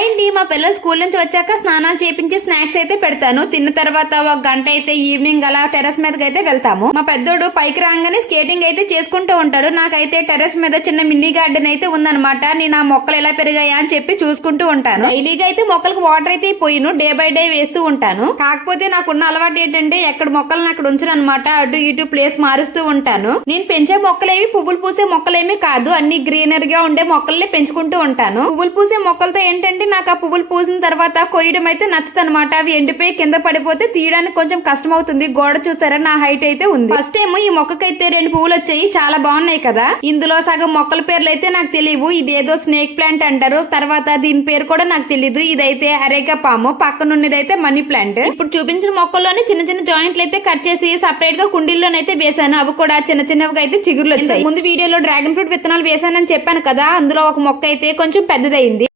Hi అండి, మా పిల్లలు స్కూల్ నుంచి వచ్చాక స్నానాలు చేపించి స్నాక్స్ అయితే పెడతాను. తిన్న తర్వాత ఒక గంట అయితే ఈవినింగ్ అలా టెర్రస్ మీదకి అయితే వెళ్తాము. మా పెద్దోడు పైకి రాగానే స్కేటింగ్ అయితే చేసుకుంటూ ఉంటాడు. నాకైతే టెర్రస్ మీద చిన్న మినీ గార్డెన్ అయితే ఉందన్నమాట. నేను ఆ మొక్కలు ఎలా పెరిగాయా అని చెప్పి చూసుకుంటూ ఉంటాను. డైలీగా అయితే మొక్కలకు వాటర్ అయితే పోయిను, డే బై డే వేస్తూ ఉంటాను. కాకపోతే నాకున్న అలవాటు ఏంటంటే ఎక్కడ మొక్కలను అక్కడ ఉంచను అనమాట. అటు ఇటు ప్లేస్ మారుస్తూ ఉంటాను. నేను పెంచే మొక్కలేవి పువ్వులు పూసే మొక్కలేమి కాదు, అన్ని గ్రీనరీగా ఉండే మొక్కల్ని పెంచుకుంటూ ఉంటాను. పువ్వులు పూసే మొక్కలతో ఏంటంటే నాకు ఆ పువ్వులు పూసిన తర్వాత కొయ్యడం అయితే నచ్చదు అనమాట. అవి ఎండిపోయి కింద పడిపోతే తీయడానికి కొంచెం కష్టం అవుతుంది. గోడ చూసారా నా హైట్ అయితే ఉంది. ఫస్ట్ టైం ఈ మొక్కకైతే 2 పువ్వులు వచ్చాయి, చాలా బాగున్నాయి కదా. ఇందులో సగం మొక్కల పేర్లు అయితే నాకు తెలియవు. ఇదేదో స్నేక్ ప్లాంట్ అంటారు. తర్వాత దీని పేరు కూడా నాకు తెలియదు. ఇదైతే అరేకా పాము, పక్కనున్నదైతే మనీ ప్లాంట్. ఇప్పుడు చూపించిన మొక్కల్లోనే చిన్న చిన్న జాయింట్లు అయితే కట్ చేసి సపరేట్ గా కుండీల్లోనైతే వేసాను. అవి కూడా చిన్న చిన్నవిగా అయితే చిగురులు వచ్చాయి. ముందు వీడియోలో డ్రాగన్ ఫ్రూట్ విత్తనాలు వేసానని చెప్పాను కదా, అందులో ఒక మొక్క అయితే కొంచెం పెద్దదైంది.